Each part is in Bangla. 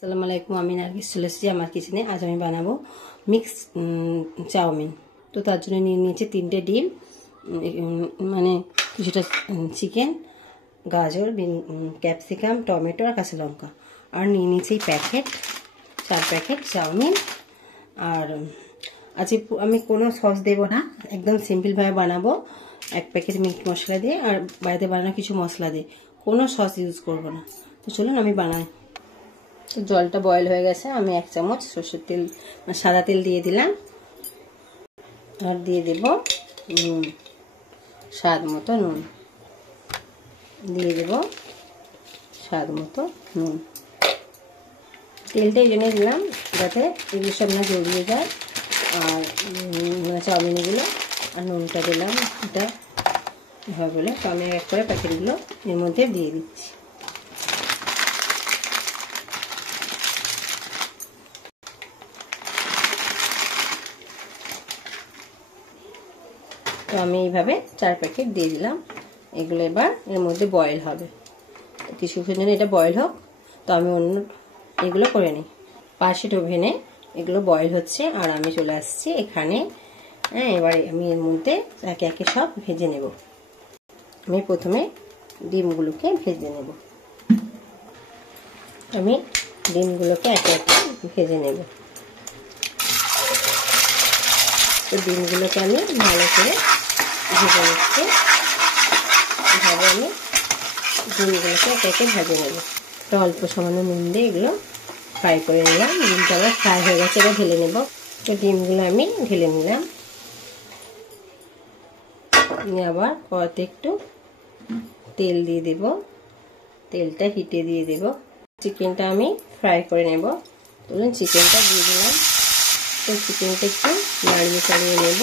আসসালামু আলাইকুম। আমি নার্গিস চলে এসেছি আমার কিচেনে। আজ আমি বানাবো মিক্স চাউমিন। তো তার জন্য নিয়ে নিয়েছি 3টে ডিম, মানে কিছুটা চিকেন, গাজর, ক্যাপসিকাম, টমেটো আর কাঁচা লঙ্কা। আর নিয়ে নিয়েছি 4 প্যাকেট চাউমিন। আর আজ আমি কোনো সস দেবো না, একদম সিম্পলভাবে বানাবো। 1 প্যাকেট মিট মশলা দিয়ে আর বাড়িতে বানানো কিছু মশলা দিয়ে, কোনো সস ইউজ করবো না। তো চলুন আমি বানাই। তো জলটা বয়েল হয়ে গেছে, আমি 1 চামচ সর্ষের তেল সাদা তেল দিয়ে দিলাম। আর দিয়ে দেব নুন, স্বাদ মতো নুন দিয়ে দেব, স্বাদ মতো নুন। তেলটা এই জন্যই দিলাম যাতে এগুলো সব না জড়িয়ে যায়, আর চাউমিনগুলো। আর নুনটা দিলাম এটা হয় বলে। তো আমি এক করে প্যাকেটগুলো এর মধ্যে দিয়ে দিচ্ছি। তো আমি এইভাবে 4 প্যাকেট দিয়ে দিলাম। এগুলো এবার এর মধ্যে বয়েল হবে, কিছুক্ষণ জন্য এটা বয়েল হোক। তো আমি অন্য এগুলো করে নিই। 500 ওভেনে এগুলো বয়েল হচ্ছে আর আমি চলে আসছি এখানে। এবার আমি এর মধ্যে একে একে সব ভেজে নেব। আমি প্রথমে ডিমগুলোকে ভেজে নেব। আমি ডিমগুলোকে একে একে ভেজে নেব। তো ডিমগুলোকে আমি ভালো করে ভেজে নিচ্ছি। এভাবে আমি ডিমগুলোকে একে একে ভেজে নেব। তো অল্প সামান্য নুন দিয়ে এগুলো ফ্রাই করে নিলাম। ডিমটা আমার ফ্রাই হয়ে গেছে, এবার ঢেলে নেব। তো ডিমগুলো আমি ঢেলে নিলাম। নিয়ে আবার কড়াতে একটু তেল দিয়ে দেব, তেলটা হিটে দিয়ে দেব। চিকেনটা আমি ফ্রাই করে নেব। ধরুন চিকেনটা দিয়ে দিলাম। তো চিকেনটা একটু নাড়িয়ে চাড়িয়ে নেব।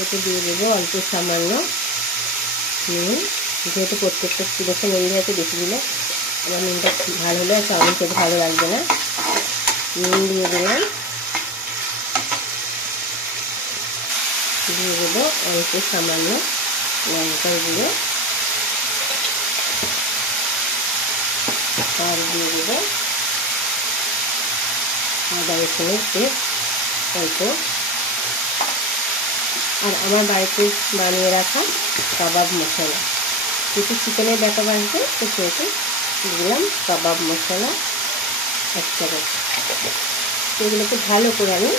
এতে দিয়ে দেবো অল্প সামান্য নুন, যেহেতু প্রত্যেকটা চিকেন নুন দিয়েছে, বেশি দিলে আমার নুনটা ভালো হলে চাউমিন খেতে ভালো লাগবে না। নুন দিয়ে দিলাম। দিয়ে দেবো অল্প সামান্য লঙ্কার গুঁড়ো, আর দিয়ে দেবো আদা রসুনের পেস্ট অল্প, আর আমার বাড়িতে বানিয়ে রাখা কাবাব মশলা। যেহেতু চিকেনের ব্যাপার আসবে তো সেহেতু দিলাম কাবাব মশলা 1 চামচ। এগুলোকে ভালো করে আমি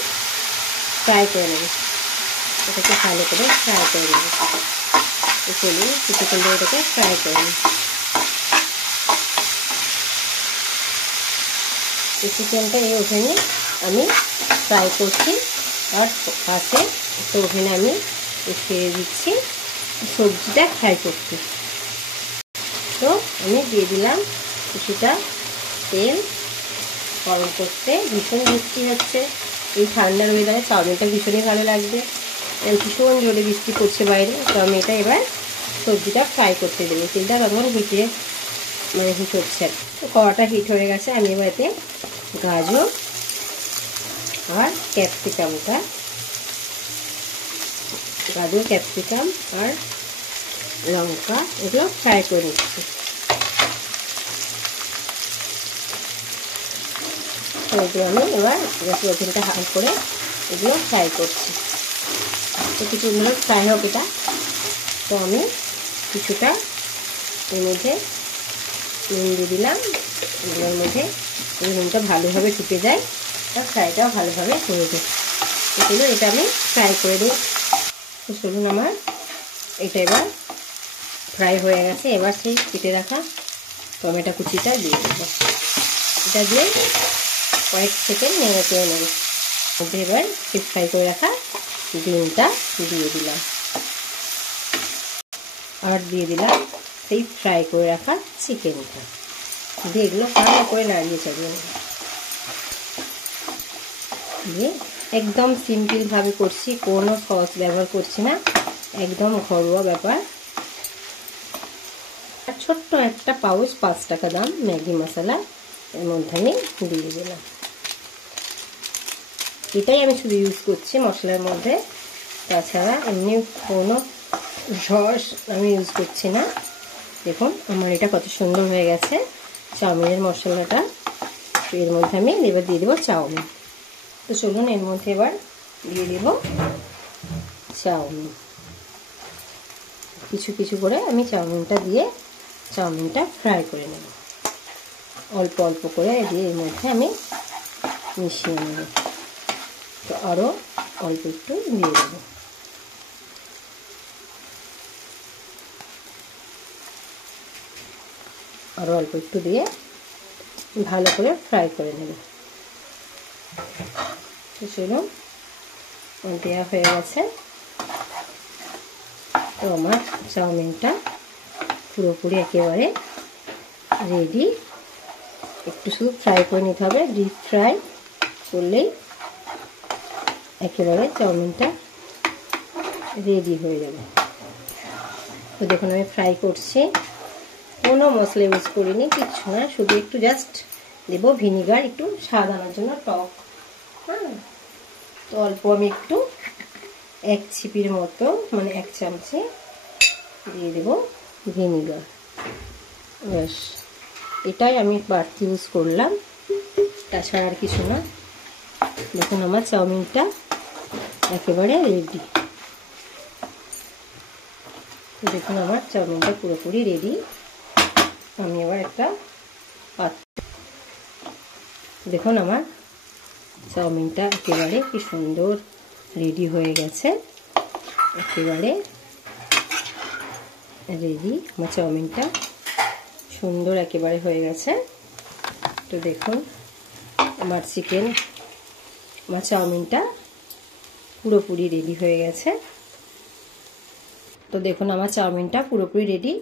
ফ্রাই করে নেব। এটাকে ভালো করে ফ্রাই করে নেব। তো চলুন কিছুক্ষণ ধরে এটাকে ফ্রাই করে নিই। চিকেনটা এই ওভেনে আমি ফ্রাই করছি, আর পাশে একটা ওভেনে আমি ছেড়ে দিচ্ছি সবজিটা ফ্রাই করতে। তো আমি দিয়ে দিলাম কিছুটা তেল গরম করতে। ভীষণ বৃষ্টি হচ্ছে, এই ঠান্ডার ওয়েদারে চাউমিনটা ভীষণই ভালো লাগবে। ভীষণ জোরে বৃষ্টি পড়ছে বাইরে। তো আমি এটা এবার সবজিটা ফ্রাই করতে দেবো। তেলটা তখন হিট হচ্ছে। তো কড়াটা হিট হয়ে গেছে। আমি এবার এতে গাজর আর ক্যাপসিকাম আর লঙ্কা এগুলো ফ্রাই করে নিচ্ছি। তো এগুলো আমি এবার গ্যাসের ওভেনটা হাই করে এগুলো ফ্রাই করছি। তো কিছু ফ্রাই হোক এটা। তো আমি কিছুটা এর মধ্যে নুন দিয়ে দিলাম। এগুলোর মধ্যে এই নুনটা ভালোভাবে ঢুকে যায় আর ফ্রাইটাও ভালোভাবে হয়ে যায়। এগুলো এটা আমি ফ্রাই করে দিই। তো চলুন আমার এটা এবার ফ্রাই হয়ে গেছে। এবার সেই কেটে রাখা টমেটো কুচিটা দিয়ে দেবো। এটা দিয়ে কয়েক সেকেন্ড নেড়ে চেড়ে নেব। এবার সেই ফ্রাই করে রাখা ডিমটা দিয়ে দিলাম, আর দিয়ে দিলাম সেই ফ্রাই করে রাখা চিকেনটা দিয়ে এগুলো ভালো করে নাড়িয়ে চাড়িয়ে নেব। দিয়ে একদম সিম্পলভাবে করছি, কোনো সস ব্যবহার করছি না, একদম ঘরোয়া ব্যাপার। আর ছোট্ট একটা পাউচ 5 টাকা দাম ম্যাগি মশলা এর মধ্যে আমি দিয়ে দিলাম। এটাই আমি শুধু ইউজ করছি মশলার মধ্যে, তাছাড়া এমনি কোনো সস আমি ইউজ করছি না। দেখুন আমার এটা কত সুন্দর হয়ে গেছে। চাউমিনের মশলাটা। এর মধ্যে আমি এবার দিয়ে দেবো চাউমিন। তো চলুন এর মধ্যে এবার দিয়ে দেব চাউমিন। কিছু কিছু করে আমি চাউমিনটা দিয়ে চাউমিনটা ফ্রাই করে নেব। অল্প অল্প করে দিয়ে এর মধ্যে আমি মিশিয়ে নেব। তো আরও অল্প একটু দিয়ে দেব। আরও অল্প একটু দিয়ে ভালো করে ফ্রাই করে নেব। তো চলুন দেওয়া হয়ে গেছে। তো আমার চাউমিনটা পুরোপুরি একেবারে রেডি। একটু শুধু ফ্রাই করে নিতে হবে, ডিপ ফ্রাই করলেই একেবারে চাউমিনটা রেডি হয়ে যাবে। তো দেখুন আমি ফ্রাই করছি, কোনো মশলা ইউজ করিনি, কিচ্ছু না, শুধু একটু জাস্ট দেবো ভিনিগার, একটু স্বাদ আনার জন্য, টক। হ্যাঁ, তো অল্প আমি একটু 1 ছিপির মতো, মানে 1 চামচে দিয়ে দেবো ভিনিগার। ব্যাস, এটাই আমি বাড়তি ইউজ করলাম, তাছাড়া আর কিছু না। দেখুন আমার চাউমিনটা একেবারে রেডি। দেখুন আমার চাউমিনটা পুরোপুরি রেডি। আমি আবার একটা পাত্র, দেখুন আমার চাউমিনটা একেবারে কি সুন্দর রেডি হয়ে গেছে, একেবারে রেডি আমার চাউমিনটা, সুন্দর একেবারে হয়ে গেছে। তো দেখুন আমার আমার চাউমিনটা পুরোপুরি রেডি হয়ে গেছে। তো দেখুন আমার চাউমিনটা পুরোপুরি রেডি।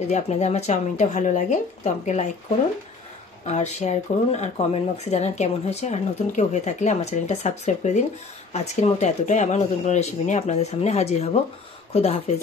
যদি আপনাদের আমার চাউমিনটা ভালো লাগে তো আমাকে লাইক করুন আর শেয়ার করুন, আর কমেন্ট বক্সে জানান কেমন হয়েছে। আর নতুন কেউ হয়ে থাকলে আমার চ্যানেলটা সাবস্ক্রাইব করে দিন। আজকের মতো এতটাই। আবার নতুন কোনো রেসিপি নিয়ে আপনাদের সামনে হাজির হব। খোদা হাফেজ।